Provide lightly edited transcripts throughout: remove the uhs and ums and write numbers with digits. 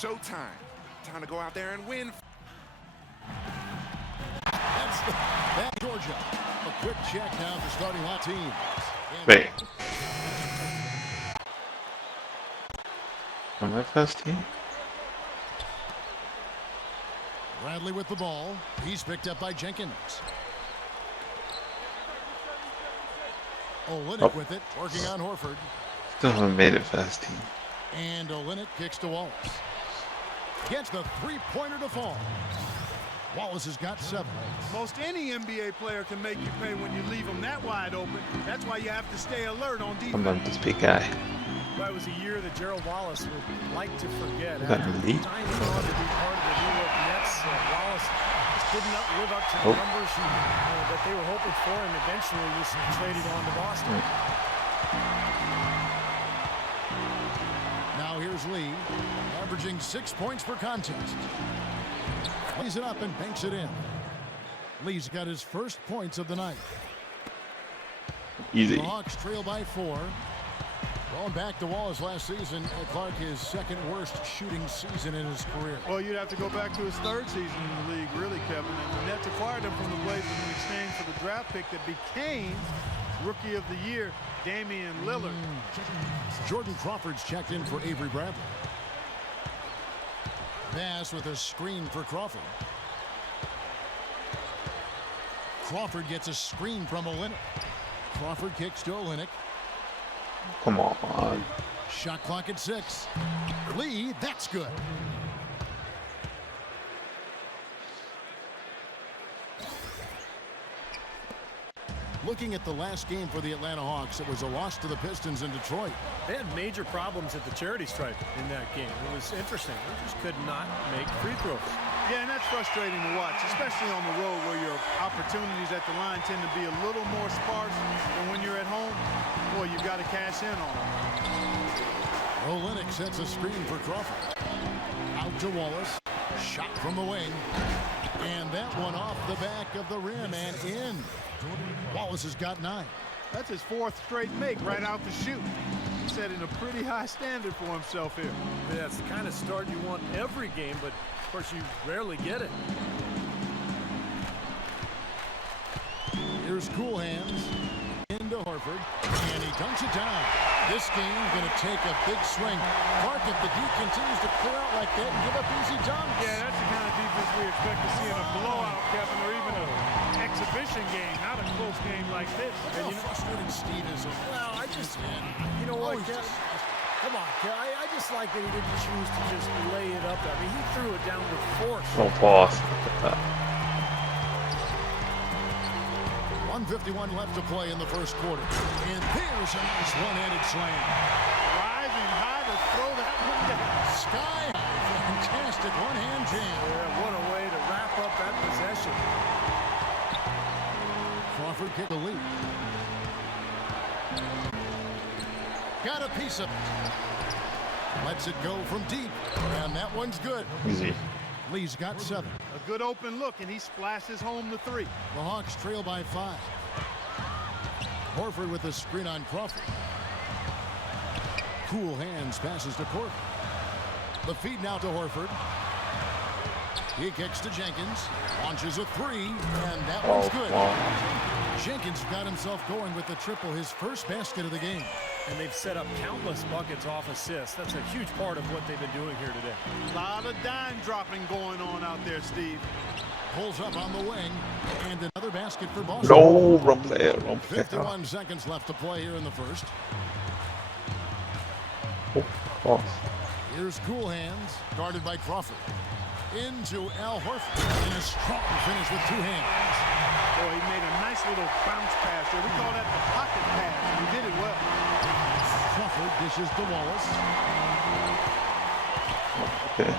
showtime. Time to go out there and win. That's Georgia. A quick check now for starting hot teams. Wait. On my first team? Bradley with the ball. He's picked up by Jenkins. Olynyk with it, working on Horford. Still haven't made it first team. And Olynyk kicks to Wallace. Gets the three-pointer to fall. Wallace has got 7. Most any NBA player can make you pay when you leave them that wide open. That's why you have to stay alert on defense. I'm on this big guy. That was a year that Gerald Wallace would like to forget. Got After the lead. signing on to be part of the New York Nets, Wallace just did not live up to the numbers that they were hoping for, and eventually was traded on to Boston. Now here's Lee, averaging 6 points per contest. Lays it up and banks it in. Lee's got his first points of the night. Easy. The Hawks trail by 4. Going back to Wallace last season, Clark his second worst shooting season in his career. Well, you'd have to go back to his 3rd season in the league, really, Kevin. And the Nets acquired him from the Blazers in exchange for the draft pick that became Rookie of the Year, Damian Lillard. Jordan Crawford's checked in for Avery Bradley. Pass with a screen for Crawford. Crawford gets a screen from Olynyk. Crawford kicks to Olynyk. Come on. Shot clock at 6. Lee, that's good. Looking at the last game for the Atlanta Hawks, it was a loss to the Pistons in Detroit. They had major problems at the charity stripe in that game. It was interesting. They just could not make free throws. Yeah, and that's frustrating to watch, especially on the road where your opportunities at the line tend to be a little more sparse than when you're at home. Boy, you've got to cash in on them. Olynyk sets a screen for Crawford. Out to Wallace. Shot from the wing. And that one off the back of the rim and in. Wallace has got 9. That's his 4th straight make right out the chute. He's setting a pretty high standard for himself here. Yeah, that's the kind of start you want every game, but of course you rarely get it. Here's Cool Hands into Horford, and he dunks it down. This game's going to take a big swing. Clark, if the D continues to clear out like that and give up easy dunks. Yeah, that's the kind of defense we expect to see in a blowout, Kevin, or even an exhibition game, not a close game like this. And you know, frustrating Steve is. Well, I just, you know what, Kevin? Come on, Kevin. I just like that he didn't choose to just lay it up. I mean, he threw it down with force. No pause. 1:51 left to play in the first quarter. And there's a nice one-handed slam. Rising high to throw that one down. Sky high. Fantastic one-hand jam. Yeah, what a way to wrap up that possession. Crawford kicked the lead. Got a piece of it. Lets it go from deep. And that one's good. Easy. Lee's got 7. A good open look, and he splashes home the 3. The Hawks trail by 5. Horford with a screen on Crawford. Cool Hands passes to Corbin. The feed now to Horford. He kicks to Jenkins. Launches a 3, and that one's good. Jenkins got himself going with the triple, his first basket of the game. And they've set up countless buckets off assists. That's a huge part of what they've been doing here today. A lot of dime dropping going on out there, Steve. Pulls up on the wing, and another basket for Boston. No, wrong player, wrong player. 51 seconds left to play here in the first. Oh, boss. Here's Cool Hands, guarded by Crawford. Into Al Horford, and a strong finish with 2 hands. Boy, he made a nice little bounce pass there. We call that the pocket pass. He did it well. Crawford dishes to Wallace. Okay.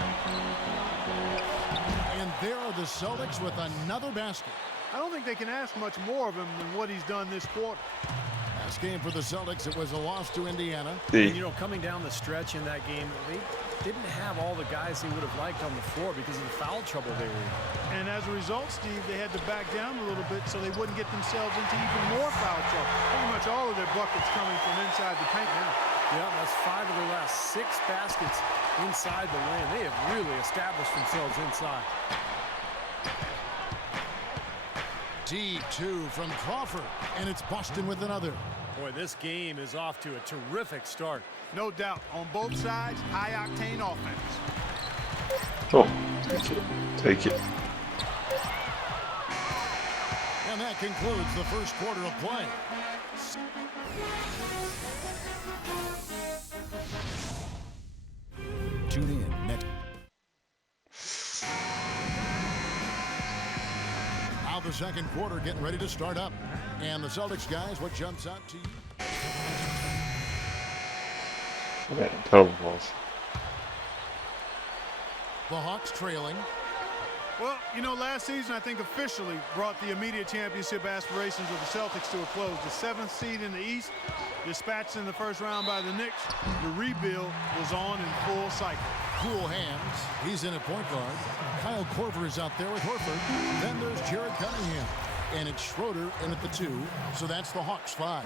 And there are the Celtics with another basket. I don't think they can ask much more of him than what he's done this quarter. Last game for the Celtics, it was a loss to Indiana. And, you know, coming down the stretch in that game, they didn't have all the guys they would have liked on the floor because of the foul trouble they were in. And as a result, Steve, they had to back down a little bit so they wouldn't get themselves into even more foul trouble. Pretty much all of their buckets coming from inside the paint now. Yeah, that's 5 of their last 6 baskets inside the lane. They have really established themselves inside. Deep 2 from Crawford, and it's Boston with another. Boy, this game is off to a terrific start. No doubt. On both sides, high-octane offense. Oh, take it. Take it. And that concludes the first quarter of play. Tune in next. Now the second quarter getting ready to start up. And the Celtics guys, what jumps out to you? Okay, terrible balls. The Hawks trailing. Well, you know, last season I think officially brought the immediate championship aspirations of the Celtics to a close. The 7th seed in the East, dispatched in the first round by the Knicks. The rebuild was on in full cycle. Cool hands. He's in at point guard. Kyle Korver is out there with Horford. Then there's Jared Cunningham. And it's Schroeder in at the 2. So that's the Hawks 5.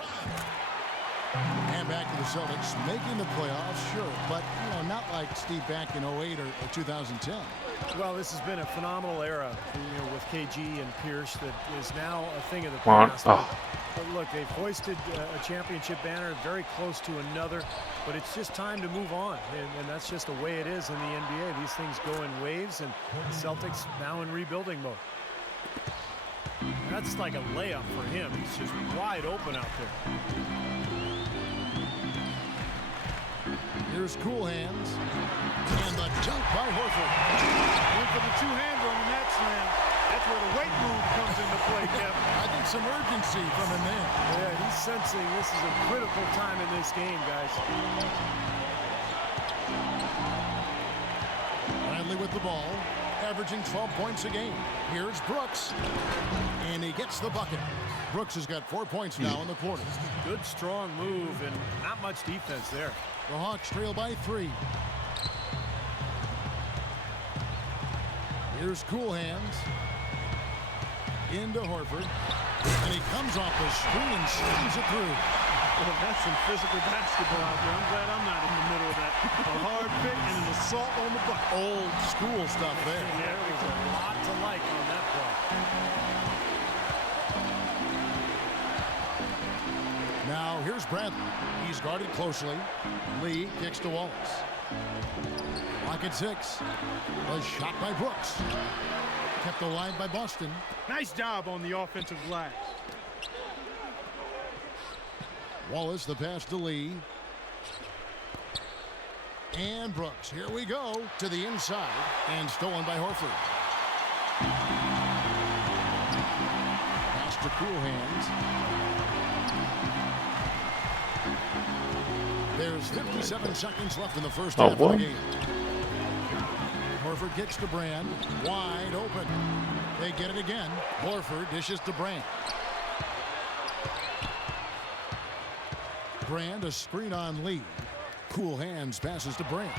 And back to the Celtics, making the playoffs, sure, but not like Steve back in 08 or 2010. Well, this has been a phenomenal era, with KG and Pierce that is now a thing of the past. But look, they've hoisted a championship banner, very close to another, but it's just time to move on, and that's just the way it is in the NBA. These things go in waves, and the Celtics now in rebuilding mode. That's like a layup for him. He's just wide open out there. Here's Cool Hands. And the dunk by Horford. Went for the two-hander on the net slam. That's where the weight move comes into play, Kevin. I think some urgency from him there. Yeah, he's sensing this is a critical time in this game, guys. Bradley with the ball, averaging 12 points a game. Here's Brooks. And he gets the bucket. Brooks has got 4 points now in the quarter. Good, strong move, and not much defense there. The Hawks trail by 3. Here's Cool Hands. Into Horford. And he comes off the screen and slams it through. Well, that's some physical basketball out there. I'm glad I'm not in the middle of that. A hard pick and an assault on the bucket. Old school stuff there. There was a lot to like on that play. Now here's Bradley. He's guarded closely. Lee kicks to Wallace. Lock at 6. A shot by Brooks. Kept alive by Boston. Nice job on the offensive glass. Wallace, the pass to Lee. And Brooks. Here we go to the inside. And stolen by Horford. Pass to Cool Hands. There's 57 seconds left in the first half of the game. Horford kicks to Brand. Wide open. They get it again. Horford dishes to Brand. Brand, a screen on Lee. Cool Hands passes to Brand.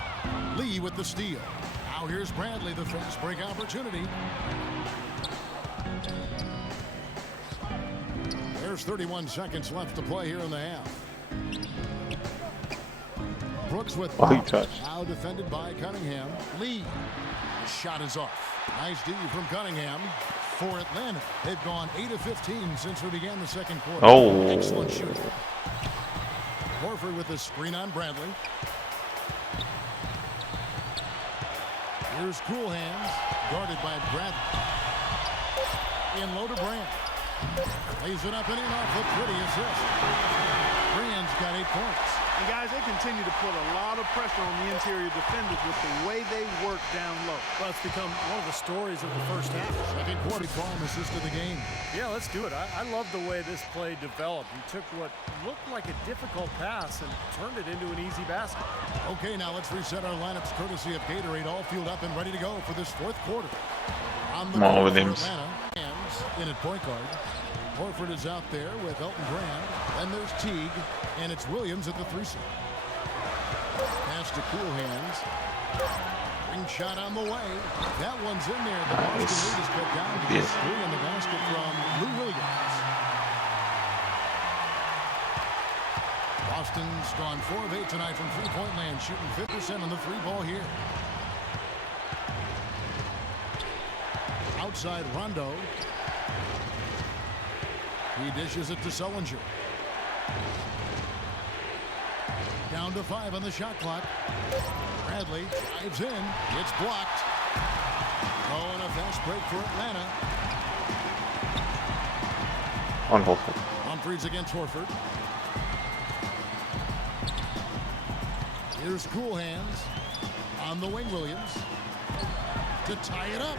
Lee with the steal. Now here's Bradley, the fast break opportunity. There's 31 seconds left to play here in the half. Brooks with now defended by Cunningham. Lee. The shot is off. Nice D from Cunningham. For Atlanta, they've gone 8 of 15 since we began the second quarter. Oh. Excellent shooting. Horford with the screen on Bradley. Here's Cool Hands, guarded by Bradley. In low to Brand. Lays it up and in off the pretty assist. Brand's got 8 points. And guys, they continue to put a lot of pressure on the interior defenders with the way they work down low. Well, it's become one of the stories of the first half. Second quarter, Palm assisted the game. Yeah, let's do it. I love the way this play developed. He took what looked like a difficult pass and turned it into an easy basket. Okay, now let's reset our lineups courtesy of Gatorade, all fueled up and ready to go for this fourth quarter. On the court for Atlanta, Hands in at point guard. Horford is out there with Elton Brand. Then there's Teague, and it's Williams at the 3 seat. Pass to Cool Hands. Ring shot on the way. That one's in there. The Boston lead is cut down to just 3 in the basket from Lou Williams. Boston's gone 4 of 8 tonight from three-point land, shooting 50% on the three ball here. Outside Rondo. He dishes it to Sullinger. Down to 5 on the shot clock. Bradley drives in. It's blocked. Oh, and a fast break for Atlanta. On Horford. Humphries against Horford. Here's Cool Hands on the wing. Williams to tie it up.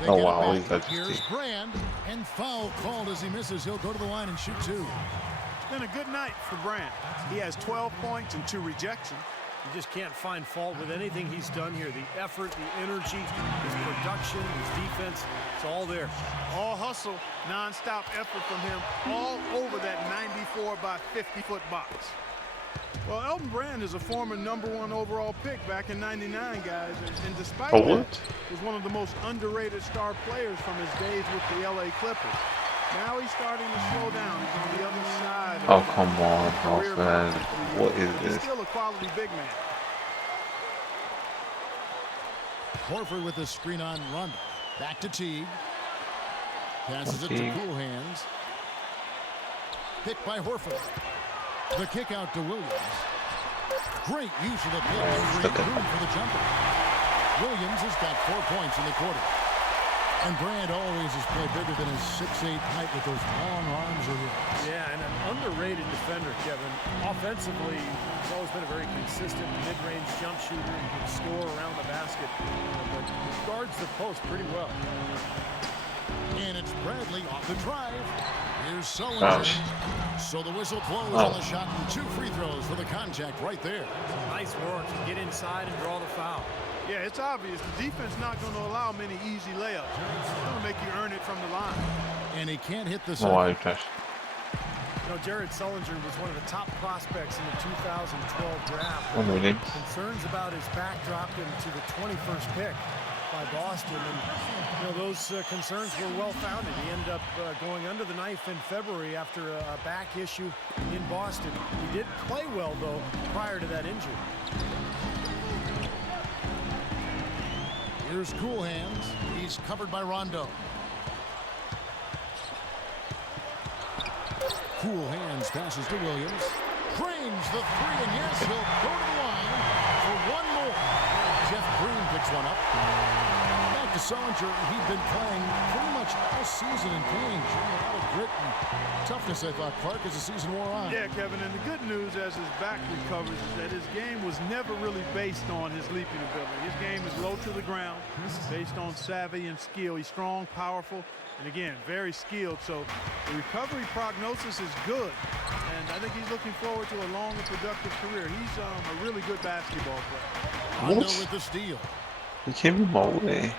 They Oh get it wow, back. he's Here's Brand, and foul called as he misses. He'll go to the line and shoot 2. It's been a good night for Brand. He has 12 points and 2 rejections. You just can't find fault with anything he's done here. The effort, the energy, his production, his defense, it's all there. All hustle, non-stop effort from him, all over that 94 by 50-foot box. Well, Elton Brand is a former #1 overall pick back in '99, guys, and despite that, was one of the most underrated star players from his days with the LA Clippers. Now he's starting to slow down. He's on the other side. Oh, come on, Horford. What is He's this? still a quality big man. Horford with the screen on Rondo. Back to Teague. Passes it to Cool Hands. Picked by Horford. The kick out to Williams. Great use of the pick and great room for the jumper. Williams has got 4 points in the quarter. And Brand always has played bigger than his 6'8" height with those long arms of his. Yeah, and an underrated defender, Kevin. Offensively, he's always been a very consistent mid-range jump shooter. He can score around the basket, but he guards the post pretty well. And it's Bradley off the drive. Here's Sullinger. So the whistle blows on the shot and 2 free throws for the contact right there. Nice work to get inside and draw the foul. Yeah, it's obvious. The defense not going to allow many easy layups. It's going to make you earn it from the line. And he can't hit the Oh, I circle. touched. You know, Jared Sullinger was one of the top prospects in the 2012 draft. One minute. Concerns about his back dropped him to the 21st pick by Boston, and you know those concerns were well founded. He ended up going under the knife in February after a back issue in Boston. He did play well though prior to that injury. Here's Cool Hands. He's covered by Rondo. Cool Hands passes to Williams. Drains the 3, and yes, he'll go to the line for 1 more. Jeff Green picks one up. Back to Sullinger. He'd been playing pretty much all season in pain, showing a lot of grit and toughness, I thought, Clark, as the season wore on. Yeah, Kevin, and the good news as his back recovers is that his game was never really based on his leaping ability. His game is low to the ground, based on savvy and skill. He's strong, powerful, and again, very skilled. So the recovery prognosis is good, and I think he's looking forward to a long and productive career. He's a really good basketball player. Rondo with the steal. He came my way.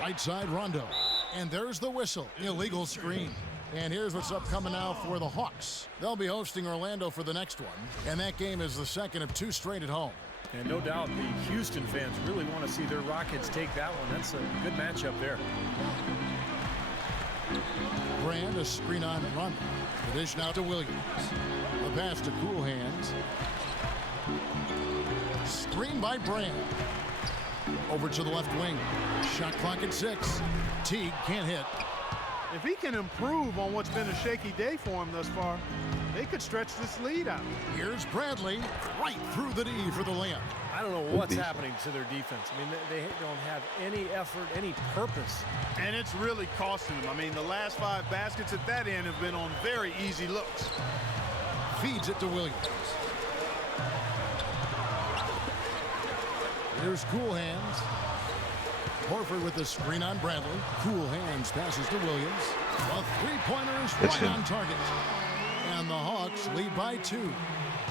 Right side Rondo. And there's the whistle. Illegal screen. And here's what's upcoming now for the Hawks. They'll be hosting Orlando for the next one. And that game is the second of 2 straight at home. And no doubt the Houston fans really want to see their Rockets take that one. That's a good matchup there. Brand, a screen on Rondo. The dish now to Williams. The pass to Cool Hands. Screen by Brand. Over to the left wing. Shot clock at 6. Teague can't hit. If he can improve on what's been a shaky day for him thus far, they could stretch this lead out. Here's Bradley. Right through the D for the layup. I don't know what's happening to their defense. I mean, they don't have any effort, any purpose. And it's really costing them. I mean, the last 5 baskets at that end have been on very easy looks. Feeds it to Williams. Here's Cool Hands. Horford with the screen on Bradley. Cool Hands passes to Williams. A 3-pointer is right on target. And the Hawks lead by 2.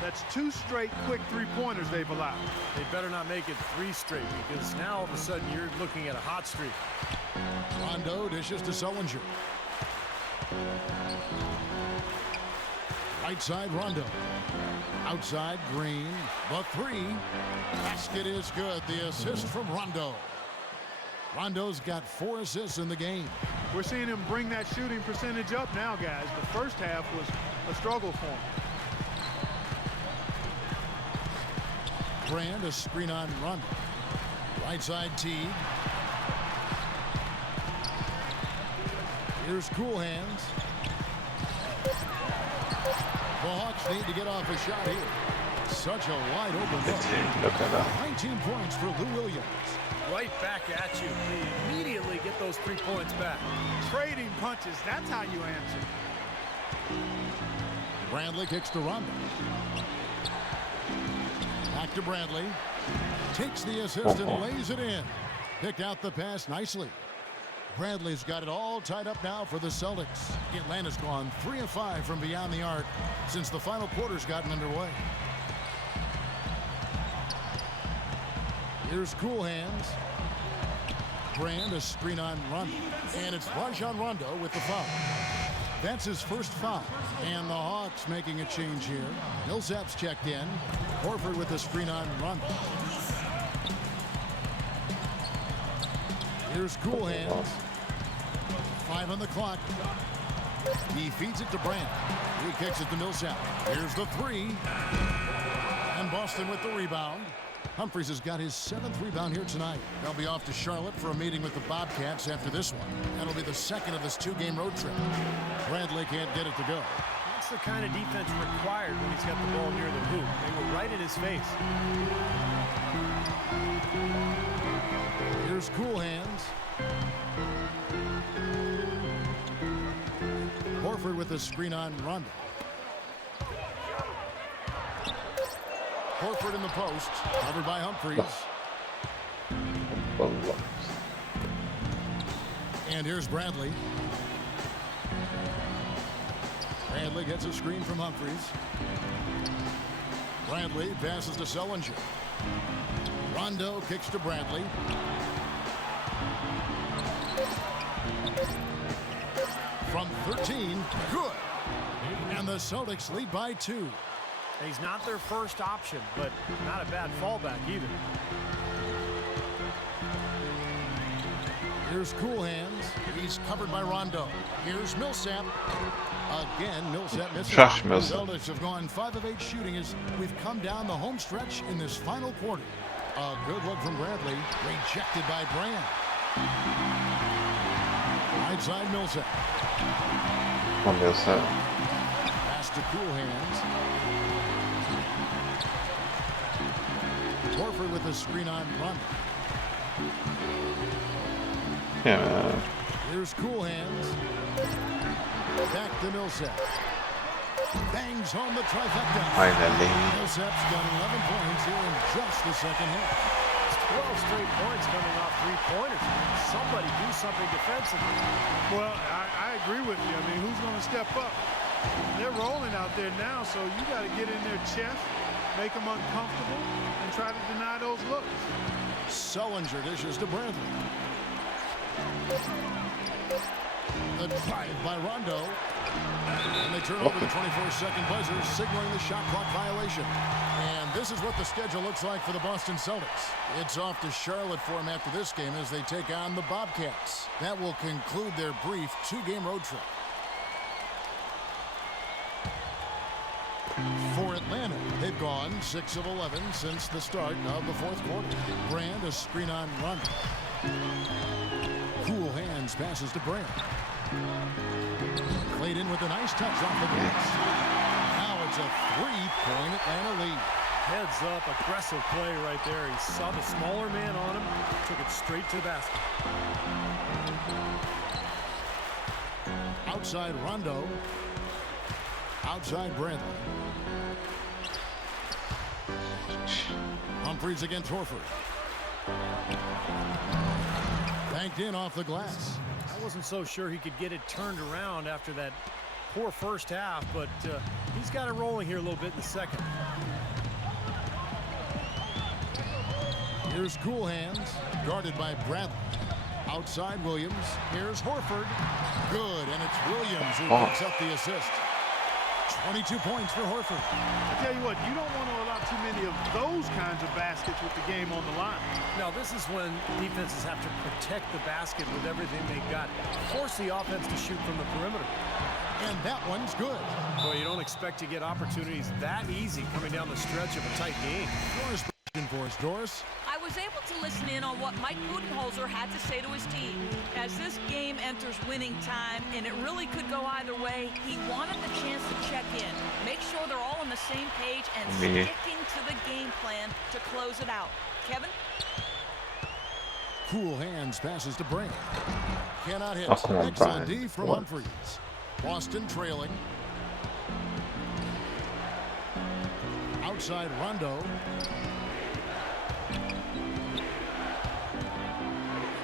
That's 2 straight quick 3-pointers they've allowed. They better not make it 3 straight, because now all of a sudden you're looking at a hot streak. Rondo dishes to Sullinger. Right side Rondo. Outside Green. The 3. Basket is good. The assist from Rondo. Rondo's got 4 assists in the game. We're seeing him bring that shooting percentage up now, guys. The first half was a struggle for him. Brand, a screen on Rondo. Right side Teague. Here's Cool Hands. The Hawks need to get off a shot here. Such a wide open look. Look at that. 19 points for Lou Williams. Right back at you. They immediately get those 3 points back. Trading punches, that's how you answer. Bradley kicks to Rondo. Back to Bradley. Takes the assist and lays it in. Picked out the pass nicely. Bradley's got it all tied up now for the Celtics. Atlanta's gone 3 of 5 from beyond the arc since the final quarter's gotten underway. Here's Cool Hands. Brand, a screen on Rondo. And it's Rajon Rondo with the foul. That's his first foul. And the Hawks making a change here. Millsap's checked in. Horford with the screen on Rondo. Here's Cool Hands. 5 on the clock. He feeds it to Brand. He kicks it to Millsap. Here's the 3. And Boston with the rebound. Humphries has got his 7th rebound here tonight. They'll be off to Charlotte for a meeting with the Bobcats after this one. That'll be the second of this 2-game road trip. Bradley can't get it to go. That's the kind of defense required when he's got the ball near the hoop. They were right in his face. Here's Cool Hands. Horford with the screen on Rondo. Horford in the post, covered by Humphries. And here's Bradley. Bradley gets a screen from Humphries. Bradley passes to Sullinger. Rondo kicks to Bradley. From 13, good. And the Celtics lead by 2. He's not their first option, but not a bad fallback either. Here's Cool Hands. He's covered by Rondo. Here's Millsap. Again, Millsap misses. Trash Millsap. Celtics have gone 5 of 8 shooting as we've come down the home stretch in this final quarter. A good look from Bradley. Rejected by Brand. Right side Millsap. On Millsap. Pass to Cool Hands. Horford with a screen on Rondo. Yeah, man. Here's Cool Hands. Back to Millsap. Bangs home the trifecta. Finally. Millsap's got 11 points here in just the second half. 12 straight points coming off 3-pointers. Somebody do something defensively. Well, I agree with you. I mean, who's going to step up? They're rolling out there now, so you got to get in their chest, make them uncomfortable, and try to deny those looks. Sullinger dishes to Bradley. The drive by Rondo. And they turn over the 24-second buzzer, signaling the shot clock violation. And this is what the schedule looks like for the Boston Celtics. It's off to Charlotte for them after this game as they take on the Bobcats. That will conclude their brief 2-game road trip. For Atlanta, they've gone 6 of 11 since the start of the 4th quarter. Brand, a screen on Rondo. Cool Hands passes to Brand. Played in with a nice touch off the glass. Now it's a 3-point Atlanta lead. Heads up, aggressive play right there. He saw the smaller man on him, took it straight to the basket. Outside Rondo. Outside Bradley. Humphries against Horford. Banked in off the glass. I wasn't so sure he could get it turned around after that poor first half, but he's got it rolling here a little bit in the second. Here's Cool Hands, guarded by Bradley. Outside Williams. Here's Horford. Good, and it's Williams who picks up the assist. 22 points for Horford. I tell you what, you don't want to allow too many of those kinds of baskets with the game on the line. Now, this is when defenses have to protect the basket with everything they got. Force the offense to shoot from the perimeter. And that one's good. Boy, you don't expect to get opportunities that easy coming down the stretch of a tight game. Doris for us, Doris. I was able to listen in on what Mike Budenholzer had to say to his team. As this game enters winning time, and it really could go either way, he wanted the chance to check in, make sure they're all on the same page, and sticking to the game plan to close it out. Kevin? Cool hands passes to Brand. Cannot hit. Oh, come on, Excellent Brian. D from What? Humphries. Boston trailing. Outside Rondo.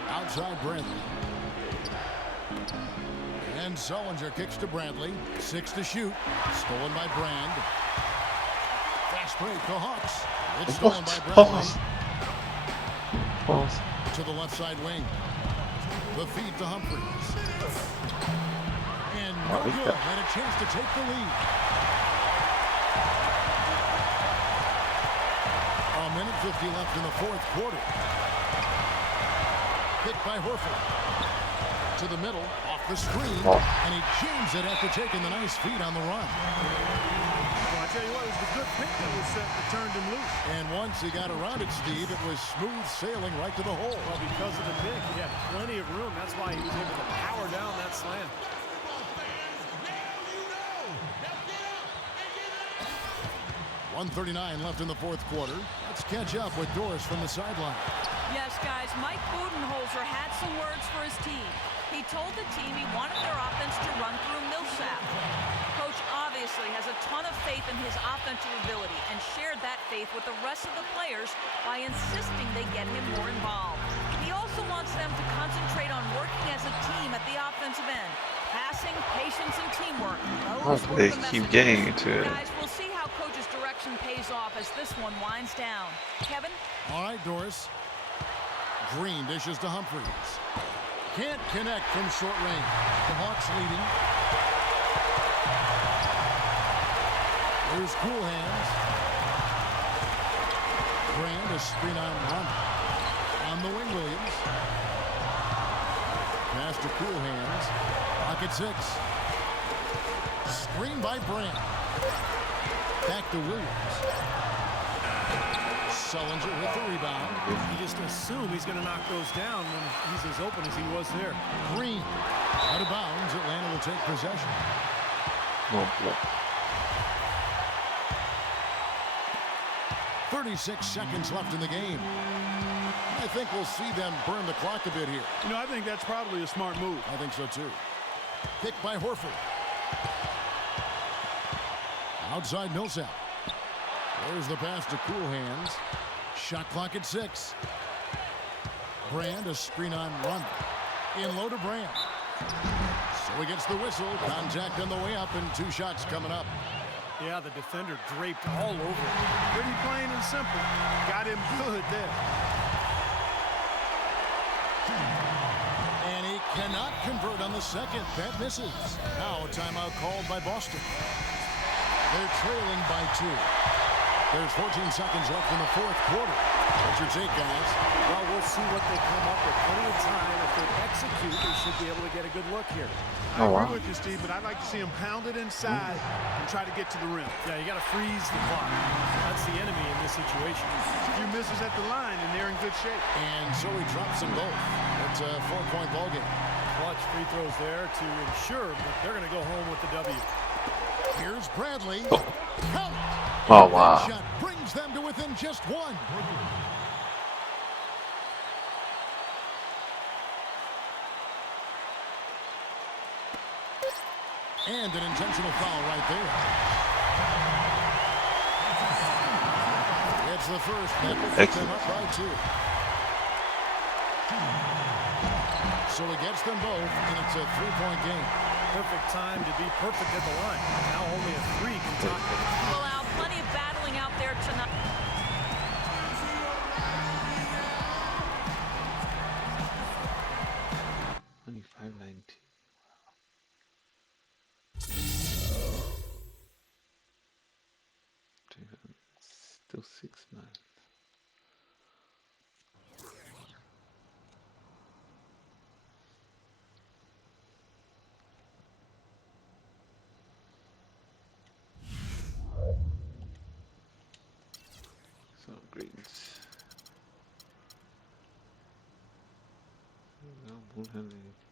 Outside Brantley. And Sullinger kicks to Brantley. 6 to shoot. Stolen by Brand. Fast break to Hawks. It's stolen by Brantley. Pause. To the left side wing. The feed to Humphries. And no good. And a chance to take the lead. A minute 50 left in the fourth quarter. Picked by Horford. To the middle, off the screen. And he jams it after taking the nice feed on the run. Well, I tell you what, it was the good pick that was set that turned him loose. And once he got around it, Steve, it was smooth sailing right to the hole. Well, because of the pick, he had plenty of room. That's why he was able to power down that slam. 1:39 left in the fourth quarter. Let's catch up with Doris from the sideline. Yes, guys, Mike Budenholzer had some words for his team. He told the team he wanted their offense to run through Millsap. Coach obviously has a ton of faith in his offensive ability and shared that faith with the rest of the players by insisting they get him more involved. He also wants them to concentrate on working as a team at the offensive end. Passing, patience, and teamwork. Those were They the keep messages. getting into it. Guys, we'll see how Coach's direction pays off as this one winds down. Kevin? All right, Doris. Green dishes to Humphries. Can't connect from short range. The Hawks leading. There's cool hands. Brand a screen on run. On the wing, Williams. Pass to cool hands. Pocket 6. Screen by Brand. Back to Williams. Sullinger with the rebound. You just assume he's going to knock those down when he's as open as he was there. Green. Out of bounds. Atlanta will take possession. No block. 36 seconds left in the game. I think we'll see them burn the clock a bit here. You know, I think that's probably a smart move. I think so too. Picked by Horford. Outside Millsap. There's the pass to cool hands. Shot clock at 6. Brand a screen on run. In low to Brand. So he gets the whistle. Contact on the way up and 2 shots coming up. Yeah, the defender draped all over him. Pretty plain and simple. Got him good there. And he cannot convert on the second. That misses. Now a timeout called by Boston. They're trailing by 2. There's 14 seconds left in the fourth quarter. What's your take, guys? Well, we'll see what they come up with. Plenty of time. If they execute, they should be able to get a good look here. I agree with you, Steve, but I'd like to see him pound it inside and try to get to the rim. Yeah, you got to freeze the clock. That's the enemy in this situation. A few misses at the line, and they're in good shape. And so he drops them both. It's a 4-point ball game. Clutch free throws there to ensure that they're going to go home with the W. Here's Bradley. Count. Oh, wow. That shot brings them to within just 1. And an intentional foul right there. It's the first. That will put them up by 2. So he gets them both, and it's a 3-point game. Perfect time to be perfect at the line. Now only a 3 can top it. Well, Al, plenty of battling out there tonight. Still 6 man. So greens. No bull handling.